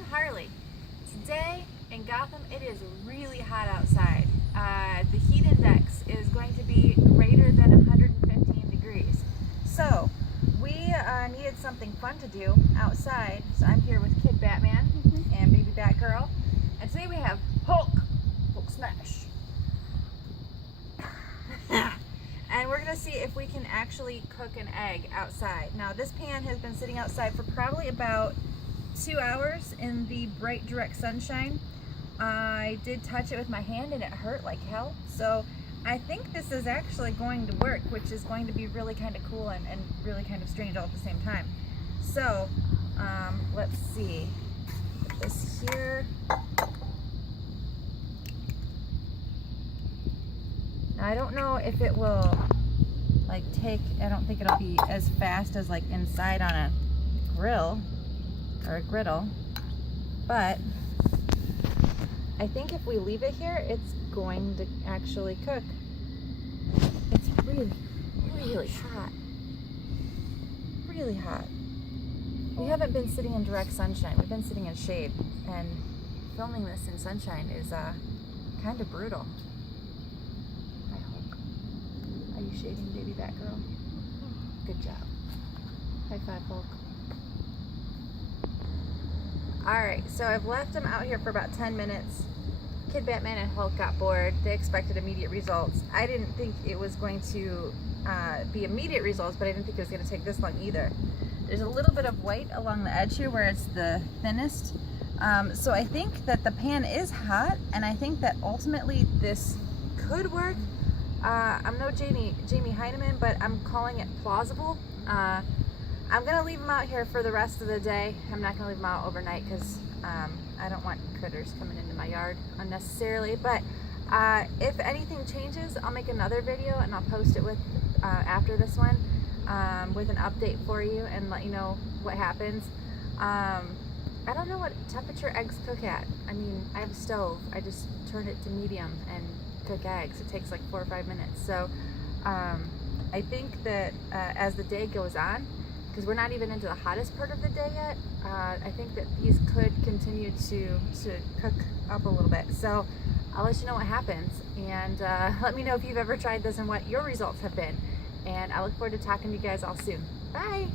I'm Harley. Today in Gotham it is really hot outside. The heat index is going to be greater than 115 degrees. So we needed something fun to do outside. So I'm here with Kid Batman and Baby Batgirl. And today we have Hulk smash. And we're gonna see if we can actually cook an egg outside. Now this pan has been sitting outside for probably about 2 hours in the bright direct sunshine. I did touch it with my hand and it hurt like hell. So I think this is actually going to work, which is going to be really kind of cool and really kind of strange all at the same time. So let's see. Put this here. Now I don't know if it will I don't think it'll be as fast as like inside on a grill or a griddle, but I think if we leave it here, it's going to actually cook. It's really, really hot. Really hot. We haven't been sitting in direct sunshine. We've been sitting in shade, and filming this in sunshine is kind of brutal. Hi, Hulk. Are you shading, Baby Batgirl? Good job. High five, Hulk. Alright, so I've left them out here for about 10 minutes. Kid Batman and Hulk got bored. They expected immediate results. I didn't think it was going to be immediate results, but I didn't think it was going to take this long either. There's a little bit of white along the edge here where it's the thinnest. So I think that the pan is hot, and I think that ultimately this could work. I'm no Jamie Heineman, but I'm calling it plausible. I'm gonna leave them out here for the rest of the day. I'm not gonna leave them out overnight because I don't want critters coming into my yard unnecessarily. But if anything changes, I'll make another video and I'll post it with after this one with an update for you and let you know what happens. I don't know what temperature eggs cook at. I mean, I have a stove. I just turn it to medium and cook eggs. It takes like 4 or 5 minutes. So I think that as the day goes on, because we're not even into the hottest part of the day yet, I think that these could continue to cook up a little bit. So I'll let you know what happens, and let me know if you've ever tried this and what your results have been. And I look forward to talking to you guys all soon. Bye!